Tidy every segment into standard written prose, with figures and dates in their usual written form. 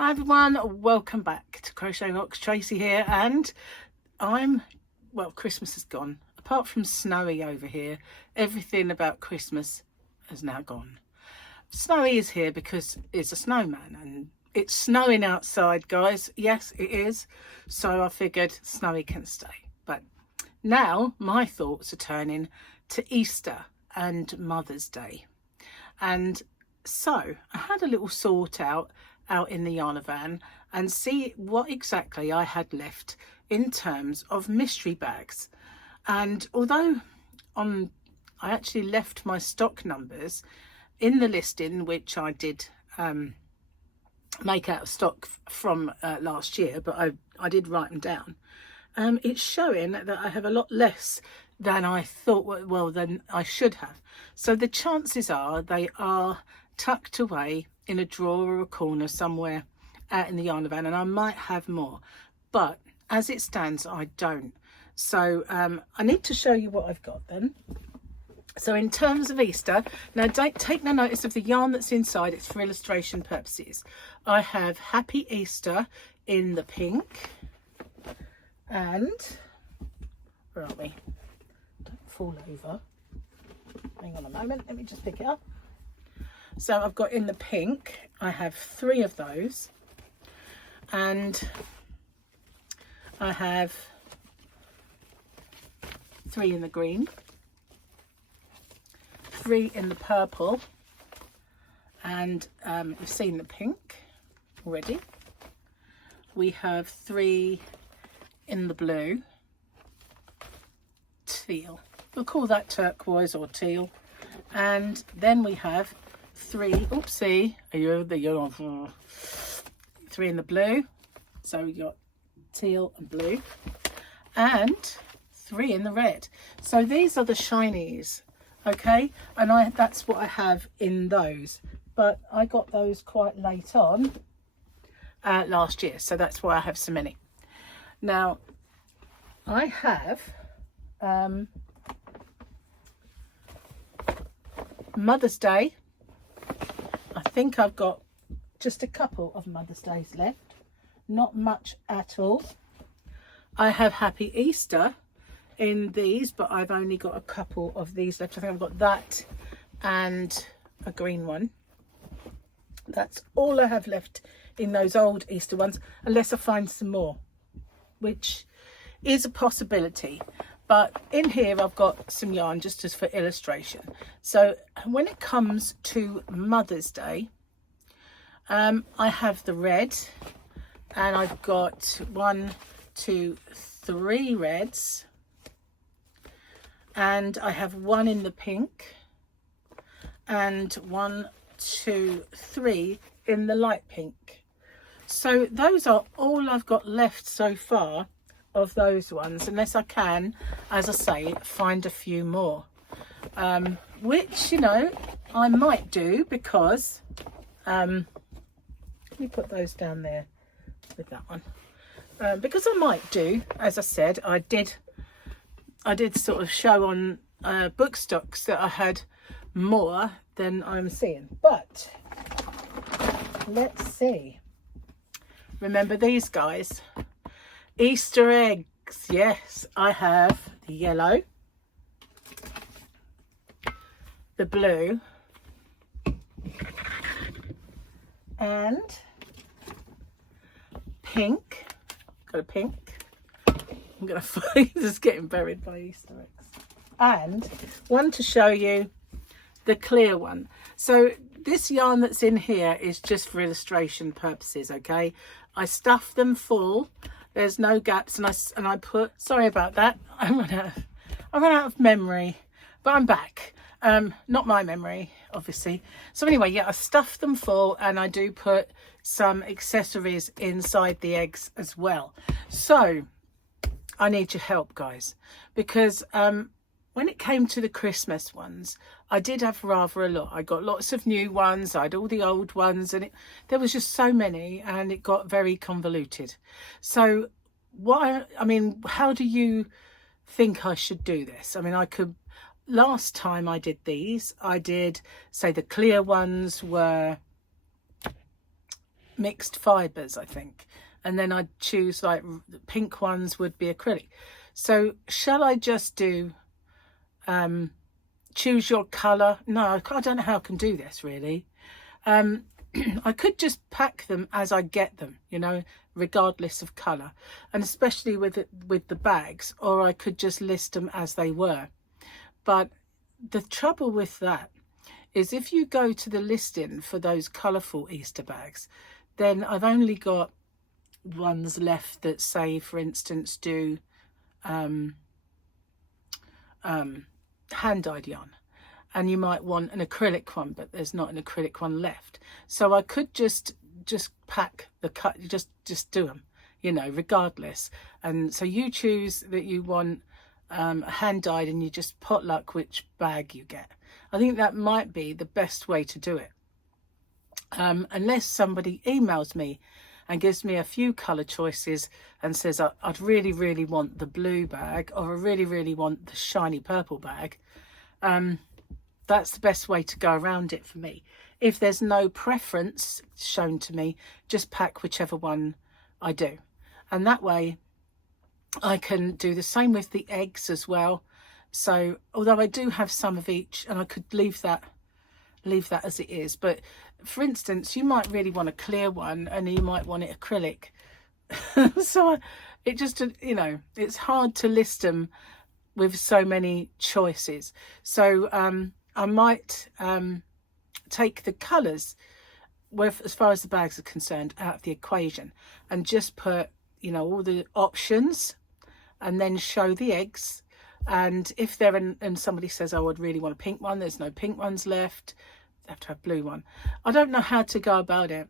Hi everyone, welcome back to Crochet Rocks. Tracy here, and well, Christmas is gone. Apart from snowy over here, everything about Christmas has now gone. Snowy is here because it's a snowman and it's snowing outside, guys. Yes, it is. So I figured snowy can stay. But now my thoughts are turning to Easter and Mother's Day. And so I had a little sort out in the yarn van and see what exactly I had left in terms of mystery bags. And although I actually left my stock numbers in the listing, which I did make out of stock from last year, but I did write them down. It's showing that I have a lot less than I thought, well, than I should have. So the chances are they are tucked away in a drawer or a corner somewhere out in the yarn van, and I might have more, but as it stands I don't. So I need to show you what I've got then. So in terms of Easter, now don't take no notice of the yarn that's inside, it's for illustration purposes. I have Happy Easter in the pink, and where are we? Don't fall over, hang on a moment, let me just pick it up. So I've got in the pink, I have 3 of those, and I have 3 in the green, 3 in the purple, and you've seen the pink already. We have 3 in the blue, teal, we'll call that turquoise or teal, and then we have 3, oopsie, 3 in the blue, so we got teal and blue, and 3 in the red. So these are the shinies, okay, and that's what I have in those, but I got those quite late on last year, so that's why I have so many. Now I have Mother's Day. I think I've got just a couple of Mother's Days left, not much at all. I have Happy Easter in these, but I've only got a couple of these left. I think I've got that and a green one. That's all I have left in those old Easter ones, unless I find some more, which is a possibility. But in here I've got some yarn just as for illustration. So when it comes to Mother's Day, I have the red, and I've got 1, 2, 3 reds, and I have 1 in the pink, and 1, 2, 3 in the light pink. So those are all I've got left so far of those ones, unless I can, as I say, find a few more, which, you know, I might do, because let me put those down there with that one, because I might do, as I said, I did sort of show on book stocks that I had more than I'm seeing. But let's see, remember these guys, Easter eggs. Yes, I have the yellow, the blue, and pink. Got a pink. I'm gonna find this getting buried by Easter eggs. And one to show you, the clear one. So this yarn that's in here is just for illustration purposes, okay? I stuffed them full. There's no gaps, and I put, sorry about that, I ran out of memory, but I'm back. Not my memory, obviously. So anyway, yeah, I stuffed them full, and I do put some accessories inside the eggs as well. So I need your help, guys, because when it came to the Christmas ones, I did have rather a lot. I got lots of new ones, I had all the old ones, and there was just so many, and it got very convoluted. So how do you think I should do this? I mean, last time I did these, I did say the clear ones were mixed fibres, I think, and then I'd choose, like, the pink ones would be acrylic. So shall I just do choose your colour? No, I don't know how I can do this really. I could just pack them as I get them, you know, regardless of colour, and especially with the bags, or I could just list them as they were. But the trouble with that is if you go to the listing for those colourful Easter bags, then I've only got ones left that say, for instance, do hand-dyed yarn, and you might want an acrylic one, but there's not an acrylic one left. So I could just pack the cut, just do them, you know, regardless. And so you choose that you want hand-dyed, and you just potluck which bag you get. I think that might be the best way to do it, unless somebody emails me and gives me a few colour choices and says I'd really want the blue bag, or I really want the shiny purple bag. That's the best way to go around it for me. If there's no preference shown to me, just pack whichever one I do, and that way I can do the same with the eggs as well. So although I do have some of each, and I could leave that as it is, but for instance, you might really want a clear one and you might want it acrylic. So it just, you know, it's hard to list them with so many choices. So I might take the colours, as far as the bags are concerned, out of the equation, and just put, you know, all the options, and then show the eggs. And if they're and somebody says, oh, I'd really want a pink one, there's no pink ones left, they have to have blue one. I don't know how to go about it.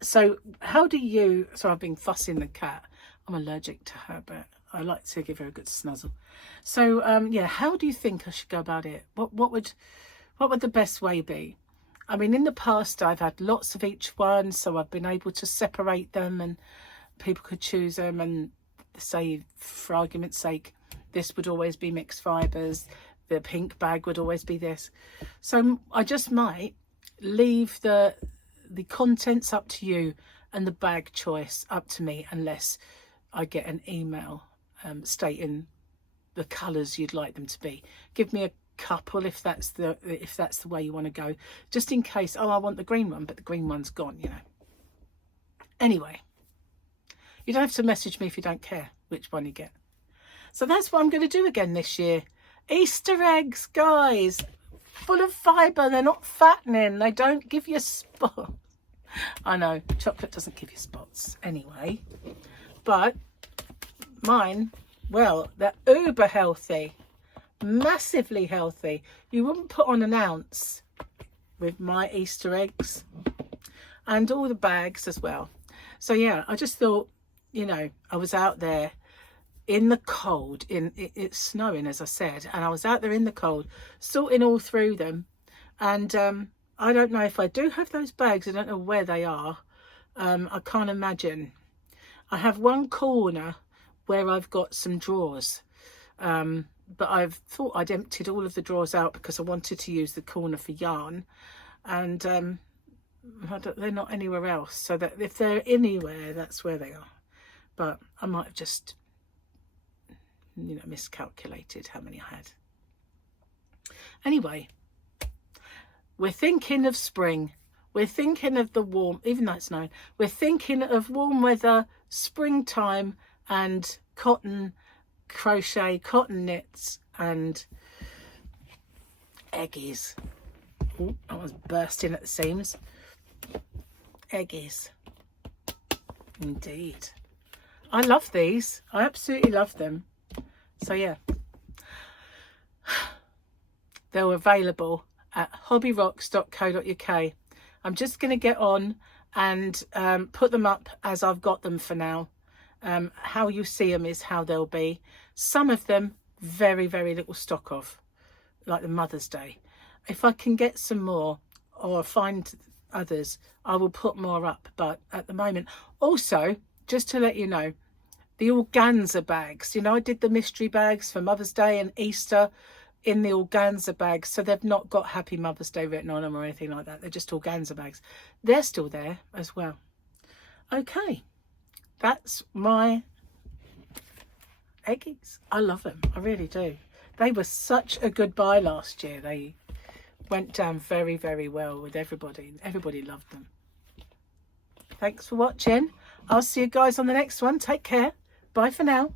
So how do you, so I've been fussing the cat, I'm allergic to her, but I like to give her a good snuzzle. So yeah, how do you think I should go about it? What would the best way be? I mean, in the past I've had lots of each one, so I've been able to separate them and people could choose them, and say, for argument's sake, this would always be mixed fibres, the pink bag would always be this. So I just might leave the contents up to you and the bag choice up to me, unless I get an email stating the colours you'd like them to be. Give me a couple if that's the way you want to go, just in case, oh, I want the green one, but the green one's gone, you know. Anyway, you don't have to message me if you don't care which one you get. So that's what I'm going to do again this year. Easter eggs, guys, full of fibre. They're not fattening. They don't give you spots. I know, chocolate doesn't give you spots anyway. But mine, well, they're uber healthy. Massively healthy. You wouldn't put on an ounce with my Easter eggs. And all the bags as well. So yeah, I just thought, you know, I was out there in the cold, it's snowing, as I said, and I was out there in the cold sorting all through them, and I don't know if I do have those bags. I don't know where they are. I can't imagine. I have one corner where I've got some drawers, but I've thought I'd emptied all of the drawers out because I wanted to use the corner for yarn, and they're not anywhere else, so that if they're anywhere, that's where they are. But I might have just, you know, miscalculated how many I had. Anyway, we're thinking of spring. We're thinking of the warm, even though it's snowing, we're thinking of warm weather, springtime, and cotton crochet, cotton knits, and eggies. Oh, I was bursting at the seams. Eggies. Indeed. I love these. I absolutely love them. So yeah, they're available at hobbyrocks.co.uk. I'm just going to get on and put them up as I've got them for now. How you see them is how they'll be. Some of them very little stock of, like the Mother's Day. If I can get some more or find others, I will put more up, but at the moment, also just to let you know, the organza bags, you know, I did the mystery bags for Mother's Day and Easter in the organza bags, so they've not got Happy Mother's Day written on them or anything like that. They're just organza bags. They're still there as well. Okay, that's my eggies. I love them, I really do. They were such a good buy last year. They went down very, very well with everybody. Everybody loved them. Thanks for watching. I'll see you guys on the next one. Take care. Bye for now.